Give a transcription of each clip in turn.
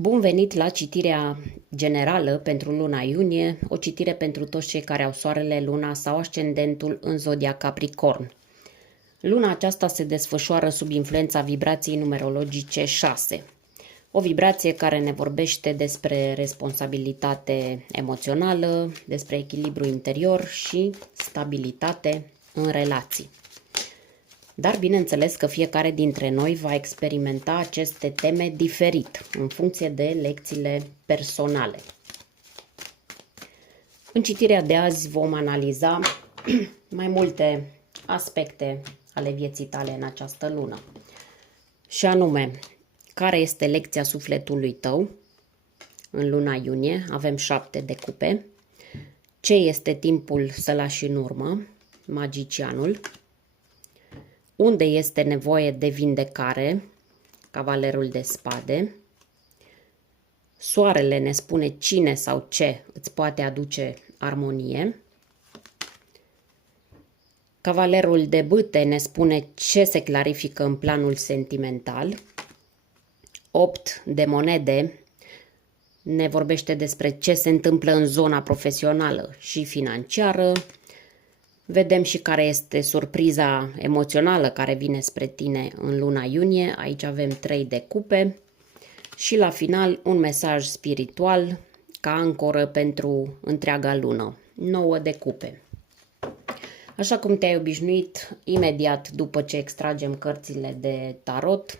Bun venit la citirea generală pentru luna iunie, o citire pentru toți cei care au soarele, luna sau ascendentul în zodia Capricorn. Luna aceasta se desfășoară sub influența vibrației numerologice 6, o vibrație care ne vorbește despre responsabilitate emoțională, despre echilibru interior și stabilitate în relații. Dar bineînțeles că fiecare dintre noi va experimenta aceste teme diferit, în funcție de lecțiile personale. În citirea de azi vom analiza mai multe aspecte ale vieții tale în această lună. Și anume, care este lecția sufletului tău în luna iunie? Avem 7 de cupe. Ce este timpul să lași în urmă? Magicianul. Unde este nevoie de vindecare? Cavalerul de spade. Soarele ne spune cine sau ce îți poate aduce armonie. Cavalerul de bâte ne spune ce se clarifică în planul sentimental. 8 de monede ne vorbește despre ce se întâmplă în zona profesională și financiară. Vedem și care este surpriza emoțională care vine spre tine în luna iunie. Aici avem 3 de cupe. Și la final un mesaj spiritual ca ancoră pentru întreaga lună. 9 de cupe. Așa cum te-ai obișnuit, imediat după ce extragem cărțile de tarot,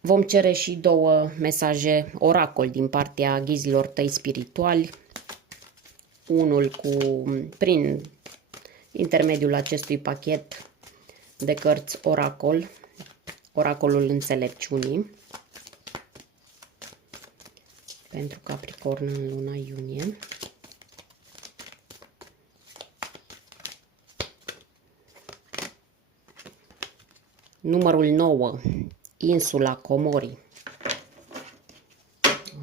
vom cere și 2 mesaje oracol din partea ghizilor tăi spirituali. Unul prin intermediul acestui pachet de cărți oracol, oracolul înțelepciunii, pentru Capricorn în luna iunie. Numărul 9, insula Comorii.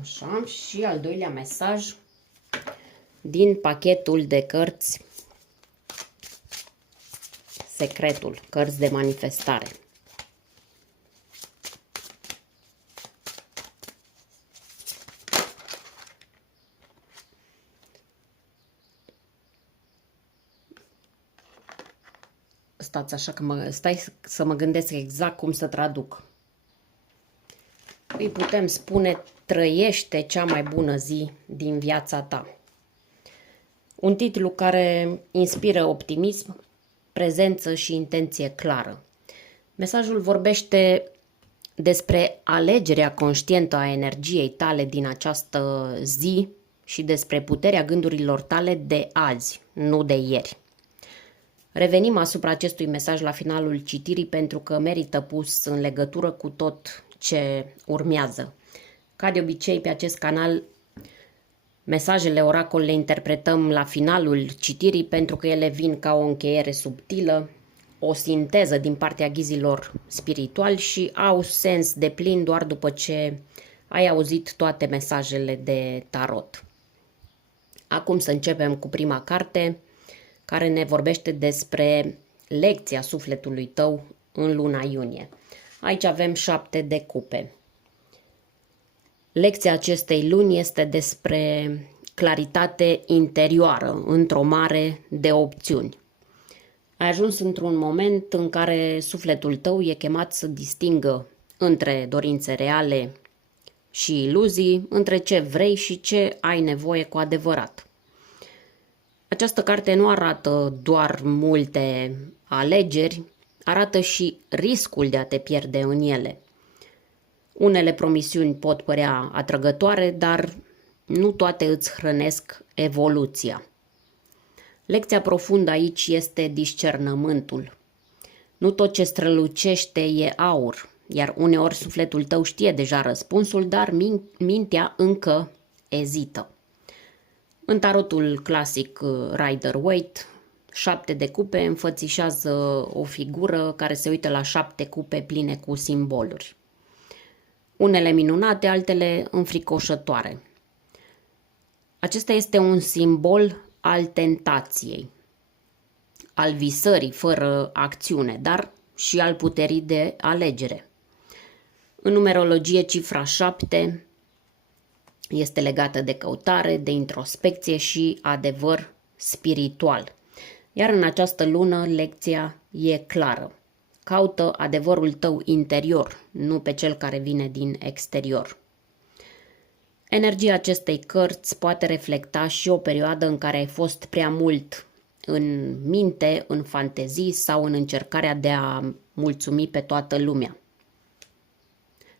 Așa, și al doilea mesaj din pachetul de cărți Secretul, cărți de manifestare. Stați așa că stai să mă gândesc exact cum să traduc. Îi putem spune: trăiește cea mai bună zi din viața ta. Un titlu care inspiră optimism, prezență și intenție clară. Mesajul vorbește despre alegerea conștientă a energiei tale din această zi și despre puterea gândurilor tale de azi, nu de ieri. Revenim asupra acestui mesaj la finalul citirii pentru că merită pus în legătură cu tot ce urmează. Ca de obicei pe acest canal, mesajele oracol le interpretăm la finalul citirii pentru că ele vin ca o încheiere subtilă, o sinteză din partea ghizilor spirituali și au sens deplin doar după ce ai auzit toate mesajele de tarot. Acum să începem cu prima carte, care ne vorbește despre lecția sufletului tău în luna iunie. Aici avem 7 de cupe. Lecția acestei luni este despre claritate interioară într-o mare de opțiuni. Ai ajuns într-un moment în care sufletul tău e chemat să distingă între dorințe reale și iluzii, între ce vrei și ce ai nevoie cu adevărat. Această carte nu arată doar multe alegeri, arată și riscul de a te pierde în ele. Unele promisiuni pot părea atrăgătoare, dar nu toate îți hrănesc evoluția. Lecția profundă aici este discernământul. Nu tot ce strălucește e aur, iar uneori sufletul tău știe deja răspunsul, dar mintea încă ezită. În tarotul clasic Rider-Waite, 7 de cupe înfățișează o figură care se uită la 7 cupe pline cu simboluri. Unele minunate, altele înfricoșătoare. Acesta este un simbol al tentației, al visării fără acțiune, dar și al puterii de alegere. În numerologie, cifra 7 Este legată de căutare, de introspecție și adevăr spiritual. Iar în această lună, lecția e clară. Caută adevărul tău interior, nu pe cel care vine din exterior. Energia acestei cărți poate reflecta și o perioadă în care ai fost prea mult în minte, în fantezii sau în încercarea de a mulțumi pe toată lumea.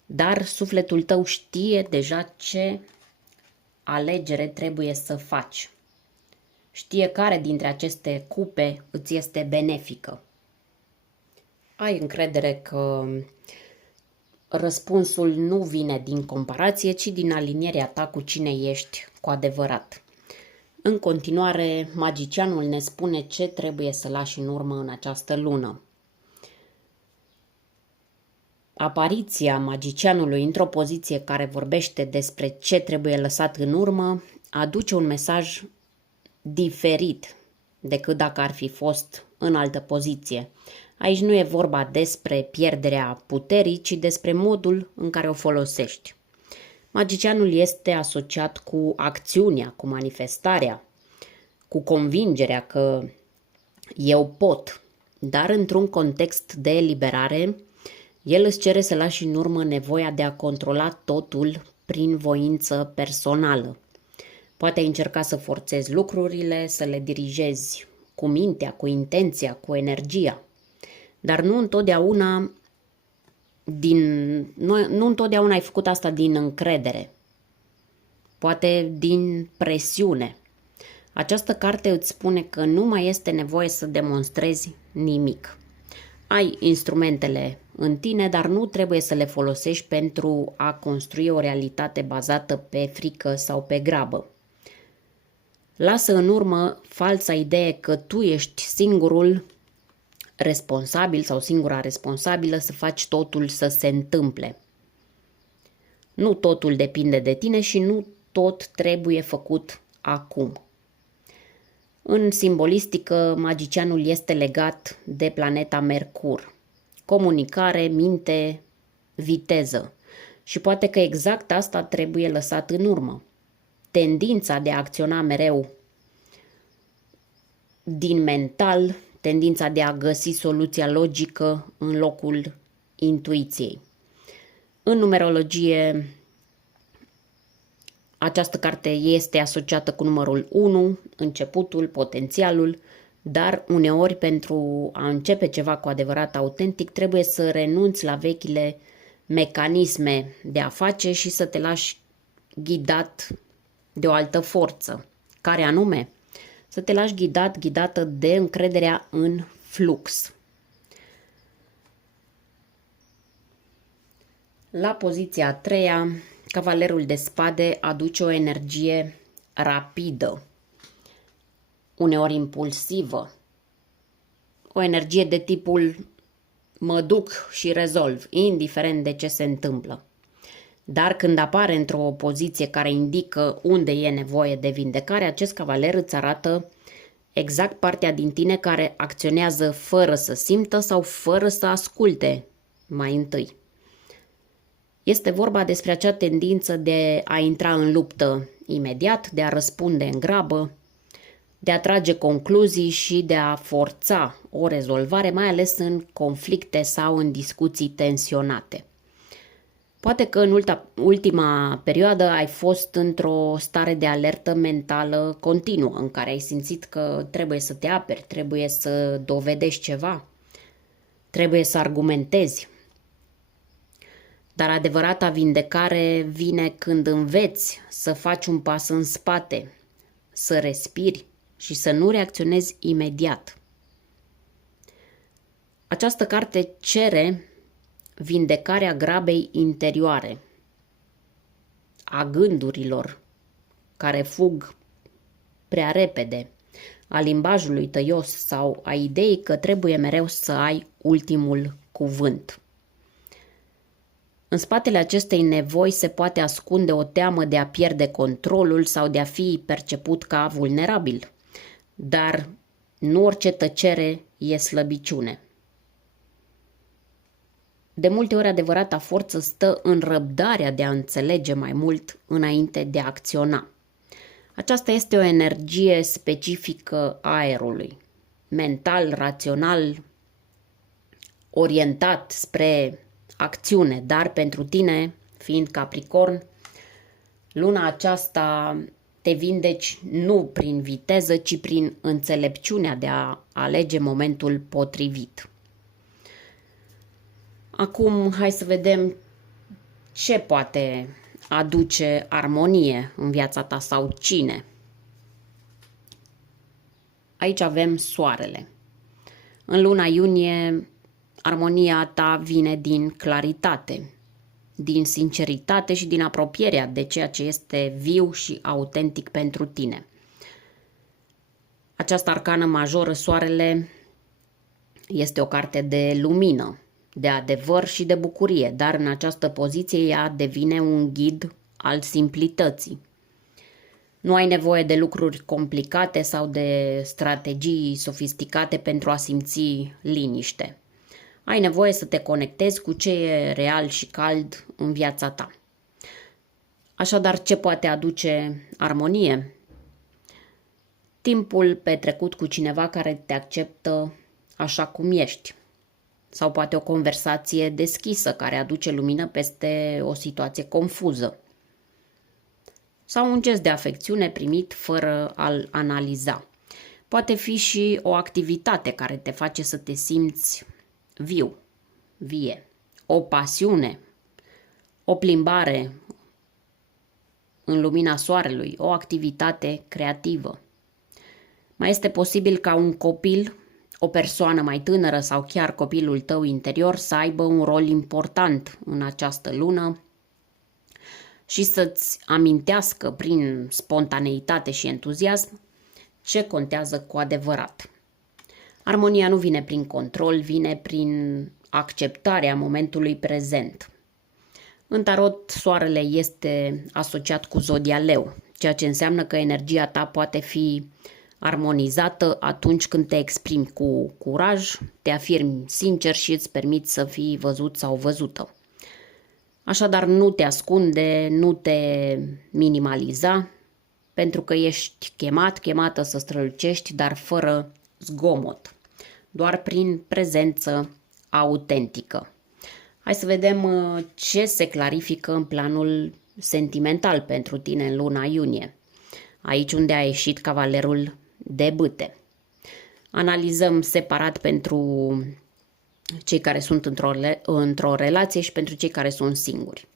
Dar sufletul tău știe deja ce alegere trebuie să faci. Știe care dintre aceste cupe îți este benefică. Ai încredere că răspunsul nu vine din comparație, ci din alinierea ta cu cine ești cu adevărat. În continuare, magicianul ne spune ce trebuie să lași în urmă în această lună. Apariția magicianului într-o poziție care vorbește despre ce trebuie lăsat în urmă aduce un mesaj diferit decât dacă ar fi fost în altă poziție. Aici nu e vorba despre pierderea puterii, ci despre modul în care o folosești. Magicianul este asociat cu acțiunea, cu manifestarea, cu convingerea că eu pot, dar într-un context de eliberare, el îți cere să lași în urmă nevoia de a controla totul prin voință personală. Poate ai încerca să forțezi lucrurile, să le dirigezi cu mintea, cu intenția, cu energia, dar nu întotdeauna ai făcut asta din încredere, poate din presiune. Această carte îți spune că nu mai este nevoie să demonstrezi nimic. Ai instrumentele în tine, dar nu trebuie să le folosești pentru a construi o realitate bazată pe frică sau pe grabă. Lasă în urmă falsa idee că tu ești singurul responsabil sau singura responsabilă să faci totul să se întâmple. Nu totul depinde de tine și nu tot trebuie făcut acum. În simbolistică, magicianul este legat de planeta Mercur. Comunicare, minte, viteză. Și poate că exact asta trebuie lăsat în urmă. Tendința de a acționa mereu din mental, tendința de a găsi soluția logică în locul intuiției. În numerologie, această carte este asociată cu numărul 1, începutul, potențialul, dar uneori pentru a începe ceva cu adevărat autentic trebuie să renunți la vechile mecanisme de a face și să te lași ghidat de o altă forță. Care anume? Să te lași ghidată de încrederea în flux. La poziția a treia, Cavalerul de spade aduce o energie rapidă, uneori impulsivă, o energie de tipul mă duc și rezolv, indiferent de ce se întâmplă. Dar când apare într-o poziție care indică unde e nevoie de vindecare, acest cavaler îți arată exact partea din tine care acționează fără să simtă sau fără să asculte mai întâi. Este vorba despre acea tendință de a intra în luptă imediat, de a răspunde în grabă, de a trage concluzii și de a forța o rezolvare, mai ales în conflicte sau în discuții tensionate. Poate că în ultima perioadă ai fost într-o stare de alertă mentală continuă, în care ai simțit că trebuie să te aperi, trebuie să dovedești ceva, trebuie să argumentezi. Dar adevărata vindecare vine când înveți să faci un pas în spate, să respiri și să nu reacționezi imediat. Această carte cere vindecarea grabei interioare, a gândurilor care fug prea repede, a limbajului tăios sau a ideii că trebuie mereu să ai ultimul cuvânt. În spatele acestei nevoi se poate ascunde o teamă de a pierde controlul sau de a fi perceput ca vulnerabil, dar nu orice tăcere e slăbiciune. De multe ori adevărata forță stă în răbdarea de a înțelege mai mult înainte de a acționa. Aceasta este o energie specifică aerului, mental, rațional, orientat spre acțiune, dar pentru tine, fiind Capricorn, luna aceasta te vindeci nu prin viteză, ci prin înțelepciunea de a alege momentul potrivit. Acum, hai să vedem ce poate aduce armonie în viața ta sau cine. Aici avem soarele. În luna iunie, armonia ta vine din claritate, din sinceritate și din apropierea de ceea ce este viu și autentic pentru tine. Această arcană majoră, soarele, este o carte de lumină, de adevăr și de bucurie, dar în această poziție ea devine un ghid al simplității. Nu ai nevoie de lucruri complicate sau de strategii sofisticate pentru a simți liniște. Ai nevoie să te conectezi cu ce e real și cald în viața ta. Așadar, ce poate aduce armonie? Timpul petrecut cu cineva care te acceptă așa cum ești. Sau poate o conversație deschisă care aduce lumină peste o situație confuză. Sau un gest de afecțiune primit fără a-l analiza. Poate fi și o activitate care te face să te simți viu, vie. O pasiune, o plimbare în lumina soarelui, o activitate creativă. Mai este posibil ca un copil, o persoană mai tânără sau chiar copilul tău interior să aibă un rol important în această lună și să-ți amintească prin spontaneitate și entuziasm ce contează cu adevărat. Armonia nu vine prin control, vine prin acceptarea momentului prezent. În tarot, soarele este asociat cu zodia Leu, ceea ce înseamnă că energia ta poate fi armonizată atunci când te exprimi cu curaj, te afirmi sincer și îți permiți să fii văzut sau văzută. Așadar, nu te ascunde, nu te minimaliza, pentru că ești chemată să strălucești, dar fără zgomot, doar prin prezență autentică. Hai să vedem ce se clarifică în planul sentimental pentru tine în luna iunie, aici unde a ieșit cavalerul de bâte. Analizăm separat pentru cei care sunt într-o relație și pentru cei care sunt singuri.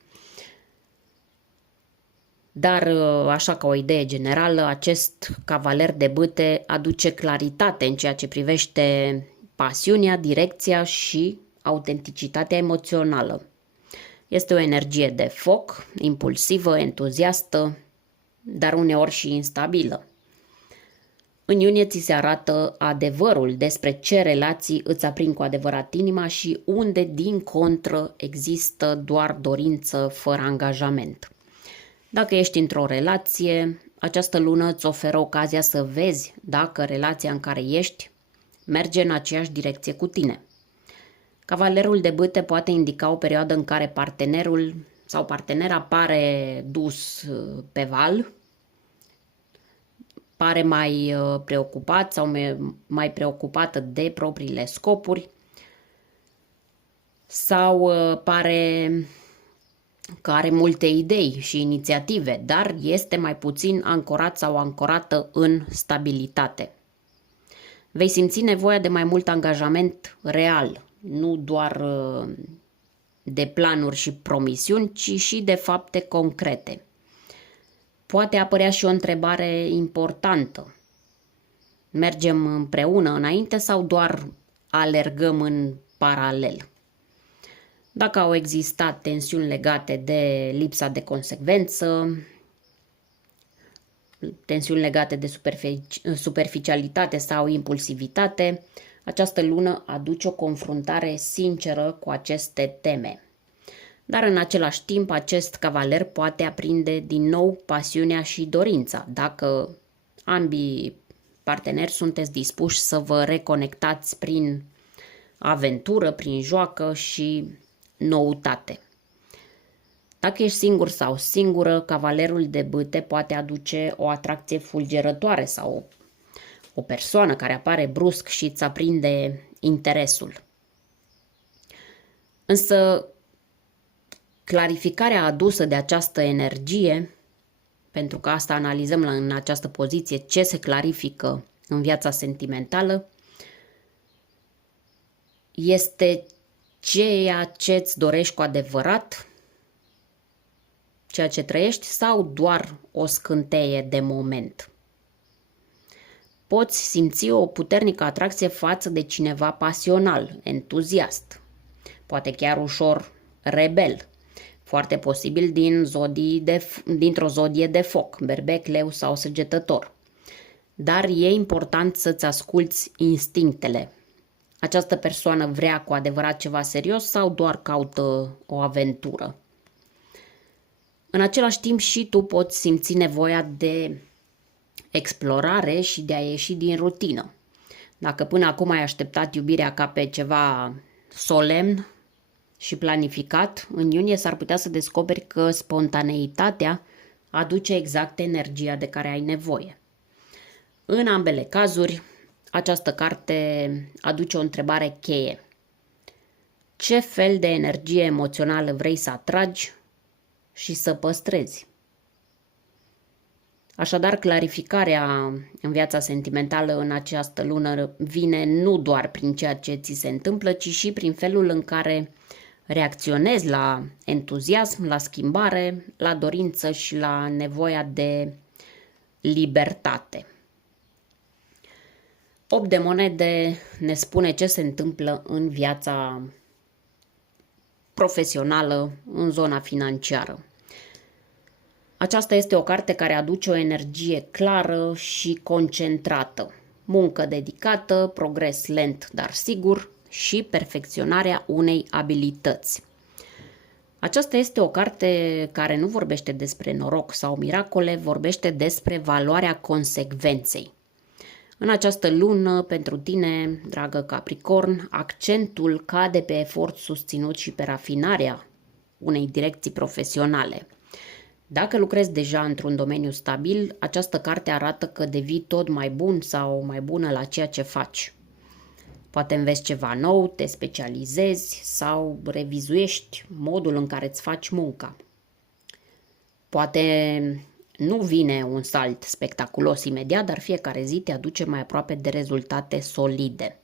Dar, așa ca o idee generală, acest cavaler de bâte aduce claritate în ceea ce privește pasiunea, direcția și autenticitatea emoțională. Este o energie de foc, impulsivă, entuziastă, dar uneori și instabilă. În iunie ți se arată adevărul despre ce relații îți aprind cu adevărat inima și unde, din contră, există doar dorință fără angajament. Dacă ești într-o relație, această lună îți oferă ocazia să vezi dacă relația în care ești merge în aceeași direcție cu tine. Cavalerul de bâte poate indica o perioadă în care partenerul sau partenera pare dus pe val, pare mai preocupat sau mai preocupată de propriile scopuri sau pare că are multe idei și inițiative, dar este mai puțin ancorat sau ancorată în stabilitate. Vei simți nevoia de mai mult angajament real, nu doar de planuri și promisiuni, ci și de fapte concrete. Poate apărea și o întrebare importantă. Mergem împreună înainte sau doar alergăm în paralel? Dacă au existat tensiuni legate de lipsa de consecvență, tensiuni legate de superficialitate sau impulsivitate, această lună aduce o confruntare sinceră cu aceste teme. Dar în același timp, acest cavaler poate aprinde din nou pasiunea și dorința, dacă ambii parteneri sunteți dispuși să vă reconectați prin aventură, prin joacă și noutate. Dacă ești singur sau singură, cavalerul de bâte poate aduce o atracție fulgerătoare sau o persoană care apare brusc și îți aprinde interesul. Însă, clarificarea adusă de această energie, pentru că asta analizăm în această poziție, ce se clarifică în viața sentimentală, este ceea ce îți dorești cu adevărat, ceea ce trăiești, sau doar o scânteie de moment. Poți simți o puternică atracție față de cineva pasional, entuziast, poate chiar ușor rebel, foarte posibil dintr-o zodie de foc, berbec, leu sau săgetător. Dar e important să-ți asculți instinctele. Această persoană vrea cu adevărat ceva serios sau doar caută o aventură? În același timp și tu poți simți nevoia de explorare și de a ieși din rutină. Dacă până acum ai așteptat iubirea ca pe ceva solemn și planificat, în iunie s-ar putea să descoperi că spontaneitatea aduce exact energia de care ai nevoie. În ambele cazuri, această carte aduce o întrebare cheie. Ce fel de energie emoțională vrei să atragi și să păstrezi? Așadar, clarificarea în viața sentimentală în această lună vine nu doar prin ceea ce ți se întâmplă, ci și prin felul în care reacționezi la entuziasm, la schimbare, la dorință și la nevoia de libertate. 8 de monede ne spune ce se întâmplă în viața profesională, în zona financiară. Aceasta este o carte care aduce o energie clară și concentrată, muncă dedicată, progres lent dar sigur și perfecționarea unei abilități. Aceasta este o carte care nu vorbește despre noroc sau miracole, vorbește despre valoarea consecvenței. În această lună, pentru tine, dragă Capricorn, accentul cade pe efort susținut și pe rafinarea unei direcții profesionale. Dacă lucrezi deja într-un domeniu stabil, această carte arată că devii tot mai bun sau mai bună la ceea ce faci. Poate înveți ceva nou, te specializezi sau revizuiești modul în care îți faci munca. Poate nu vine un salt spectaculos imediat, dar fiecare zi te aduce mai aproape de rezultate solide.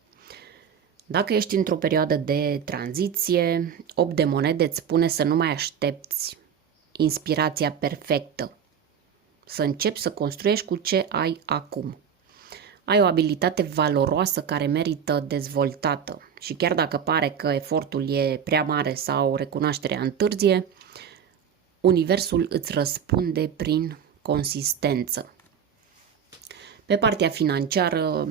Dacă ești într-o perioadă de tranziție, 8 de monede îți spune să nu mai aștepți inspirația perfectă. Să începi să construiești cu ce ai acum. Ai o abilitate valoroasă care merită dezvoltată și chiar dacă pare că efortul e prea mare sau recunoașterea întârzie, universul îți răspunde prin consistență. Pe partea financiară,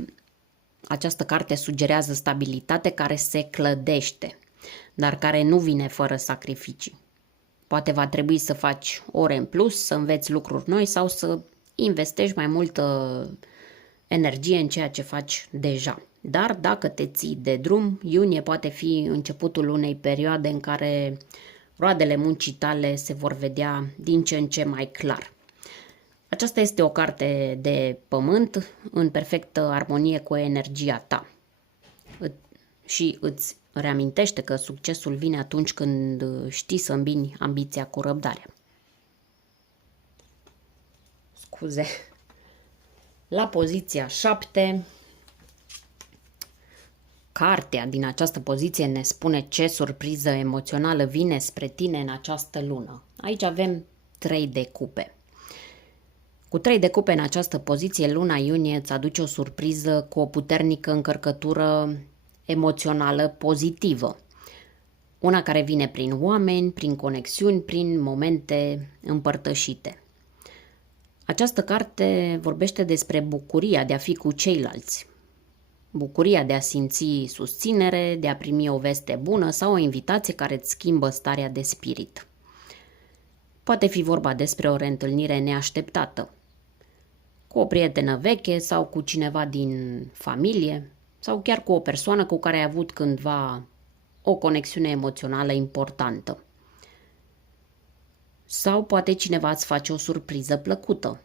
această carte sugerează stabilitate care se clădește, dar care nu vine fără sacrificii. Poate va trebui să faci ore în plus, să înveți lucruri noi sau să investești mai multă energie în ceea ce faci deja. Dar dacă te ții de drum, iunie poate fi începutul unei perioade în care roadele muncii tale se vor vedea din ce în ce mai clar. Aceasta este o carte de pământ în perfectă armonie cu energia ta și îți reamintește că succesul vine atunci când știi să îmbini ambiția cu răbdarea. Scuze. La poziția 7, cartea din această poziție ne spune ce surpriză emoțională vine spre tine în această lună. Aici avem 3 de cupe. Cu 3 de cupe în această poziție, luna iunie îți aduce o surpriză cu o puternică încărcătură emoțională pozitivă. Una care vine prin oameni, prin conexiuni, prin momente împărtășite. Această carte vorbește despre bucuria de a fi cu ceilalți. Bucuria de a simți susținere, de a primi o veste bună sau o invitație care îți schimbă starea de spirit. Poate fi vorba despre o reîntâlnire neașteptată, cu o prietenă veche sau cu cineva din familie sau chiar cu o persoană cu care ai avut cândva o conexiune emoțională importantă. Sau poate cineva îți face o surpriză plăcută.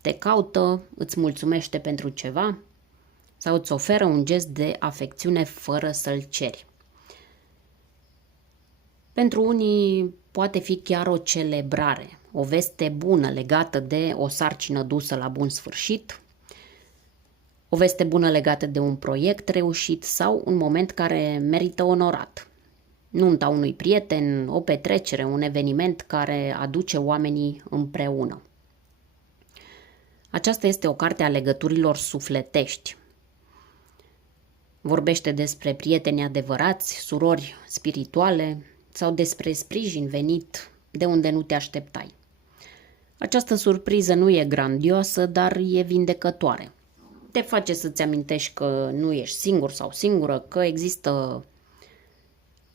Te caută, îți mulțumește pentru ceva sau îți oferă un gest de afecțiune fără să-l ceri. Pentru unii poate fi chiar o celebrare, o veste bună legată de o sarcină dusă la bun sfârșit, o veste bună legată de un proiect reușit sau un moment care merită onorat. Nunta unui prieten, o petrecere, un eveniment care aduce oamenii împreună. Aceasta este o carte a legăturilor sufletești. Vorbește despre prieteni adevărați, surori spirituale sau despre sprijin venit de unde nu te așteptai. Această surpriză nu e grandioasă, dar e vindecătoare. Te face să-ți amintești că nu ești singur sau singură, că există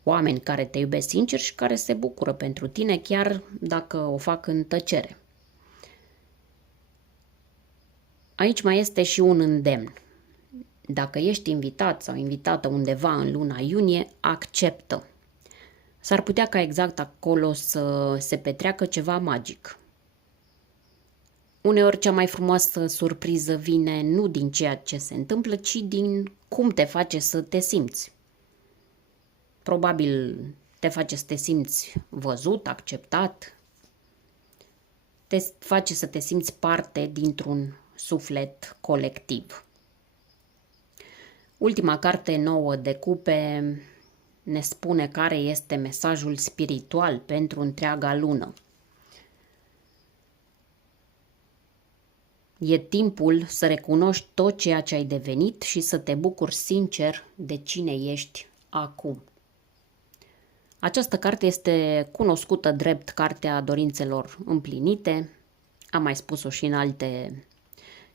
oameni care te iubesc sincer și care se bucură pentru tine, chiar dacă o fac în tăcere. Aici mai este și un îndemn. Dacă ești invitat sau invitată undeva în luna iunie, acceptă. S-ar putea ca exact acolo să se petreacă ceva magic. Uneori cea mai frumoasă surpriză vine nu din ceea ce se întâmplă, ci din cum te face să te simți. Probabil te face să te simți văzut, acceptat, te face să te simți parte dintr-un suflet colectiv. Ultima carte nouă de cupe ne spune care este mesajul spiritual pentru întreaga lună. E timpul să recunoști tot ceea ce ai devenit și să te bucuri sincer de cine ești acum. Această carte este cunoscută drept Cartea Dorințelor Împlinite, am mai spus-o și în alte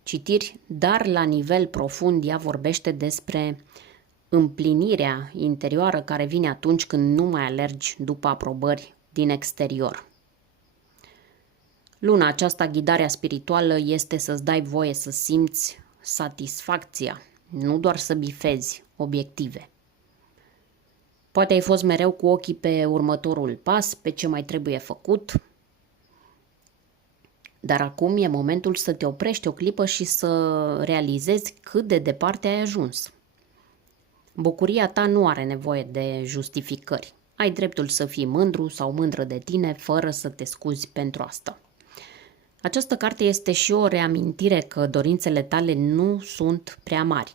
citiri, dar la nivel profund ea vorbește despre împlinirea interioară care vine atunci când nu mai alergi după aprobări din exterior. Luna aceasta, ghidarea spirituală este să-ți dai voie să simți satisfacția, nu doar să bifezi obiective. Poate ai fost mereu cu ochii pe următorul pas, pe ce mai trebuie făcut, dar acum e momentul să te oprești o clipă și să realizezi cât de departe ai ajuns. Bucuria ta nu are nevoie de justificări. Ai dreptul să fii mândru sau mândră de tine fără să te scuzi pentru asta. Această carte este și o reamintire că dorințele tale nu sunt prea mari.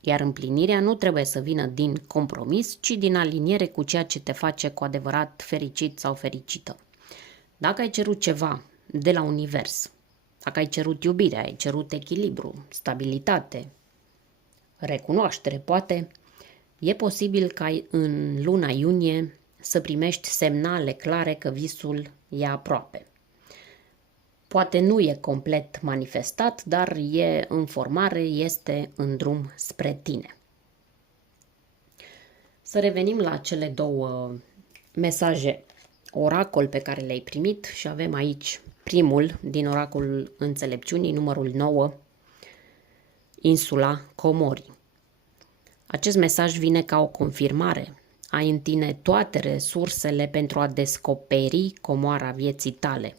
Iar împlinirea nu trebuie să vină din compromis, ci din aliniere cu ceea ce te face cu adevărat fericit sau fericită. Dacă ai cerut ceva de la univers, dacă ai cerut iubire, ai cerut echilibru, stabilitate, recunoaștere, poate, e posibil ca în luna iunie să primești semnale clare că visul e aproape. Poate nu e complet manifestat, dar e în formare, este în drum spre tine. Să revenim la cele două mesaje oracol pe care le-ai primit și avem aici primul din oracolul înțelepciunii, numărul 9, insula Comorii. Acest mesaj vine ca o confirmare. Ai în tine toate resursele pentru a descoperi comoara vieții tale.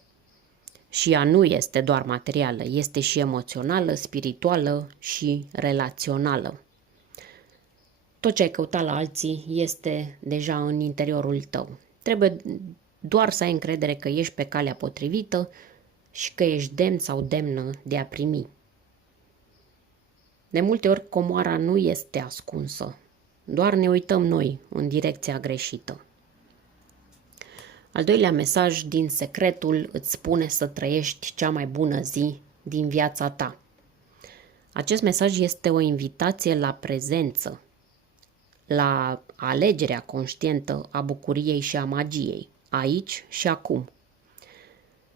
Și ea nu este doar materială, este și emoțională, spirituală și relațională. Tot ce ai căutat la alții este deja în interiorul tău. Trebuie doar să ai încredere că ești pe calea potrivită și că ești demn sau demnă de a primi. De multe ori comoara nu este ascunsă, doar ne uităm noi în direcția greșită. Al doilea mesaj din secretul îți spune să trăiești cea mai bună zi din viața ta. Acest mesaj este o invitație la prezență, la alegerea conștientă a bucuriei și a magiei, aici și acum.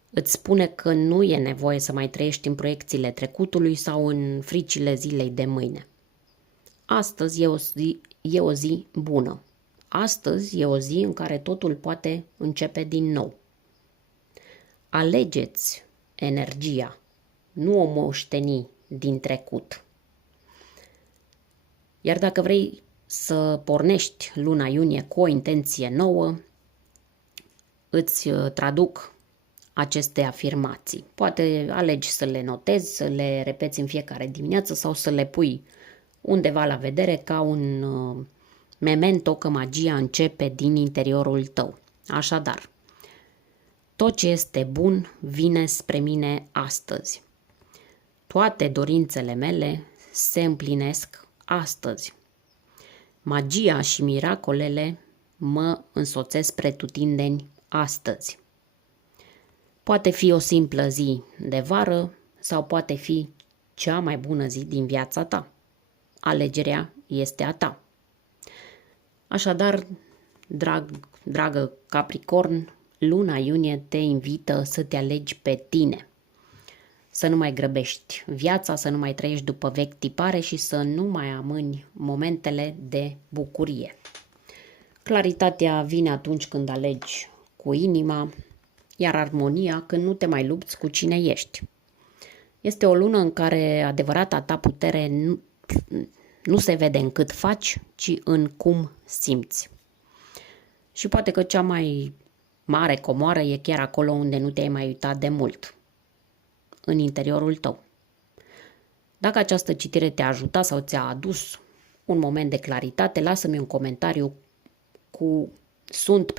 Îți spune că nu e nevoie să mai trăiești în proiecțiile trecutului sau în fricile zilei de mâine. Astăzi e o zi bună. Astăzi e o zi în care totul poate începe din nou. Alegeți energia, nu o moșteni din trecut. Iar dacă vrei să pornești luna iunie cu o intenție nouă, îți traduc aceste afirmații. Poate alegi să le notezi, să le repeți în fiecare dimineață sau să le pui undeva la vedere ca un memento că magia începe din interiorul tău. Așadar, tot ce este bun vine spre mine astăzi. Toate dorințele mele se împlinesc astăzi. Magia și miracolele mă însoțesc pretutindeni astăzi. Poate fi o simplă zi de vară sau poate fi cea mai bună zi din viața ta. Alegerea este a ta. Așadar, dragă Capricorn, luna iunie te invită să te alegi pe tine. Să nu mai grăbești viața, să nu mai trăiești după vechi tipare și să nu mai amâni momentele de bucurie. Claritatea vine atunci când alegi cu inima, iar armonia când nu te mai lupți cu cine ești. Este o lună în care adevărata ta putere nu se vede în cât faci, ci în cum simți. Și poate că cea mai mare comoară e chiar acolo unde nu te-ai mai uitat de mult, în interiorul tău. Dacă această citire te-a ajutat sau ți-a adus un moment de claritate, lasă-mi un comentariu cu sunt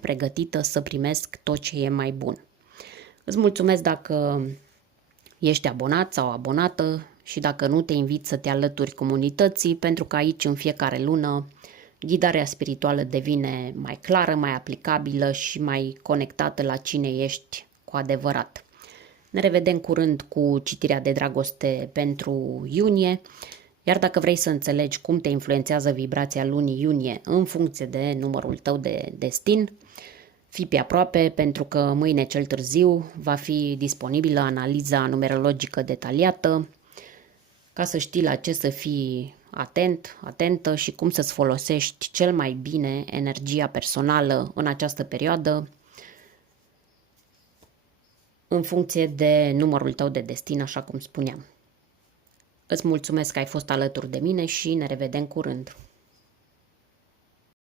pregătită să primesc tot ce e mai bun. Îți mulțumesc dacă ești abonat sau abonată și dacă nu, te invit să te alături comunității, pentru că aici în fiecare lună ghidarea spirituală devine mai clară, mai aplicabilă și mai conectată la cine ești cu adevărat. Ne revedem curând cu citirea de dragoste pentru iunie, iar dacă vrei să înțelegi cum te influențează vibrația lunii iunie în funcție de numărul tău de destin, fii pe aproape, pentru că mâine cel târziu va fi disponibilă analiza numerologică detaliată, ca să știi la ce să fii atentă și cum să-ți folosești cel mai bine energia personală în această perioadă, în funcție de numărul tău de destin, așa cum spuneam. Îți mulțumesc că ai fost alături de mine și ne revedem curând.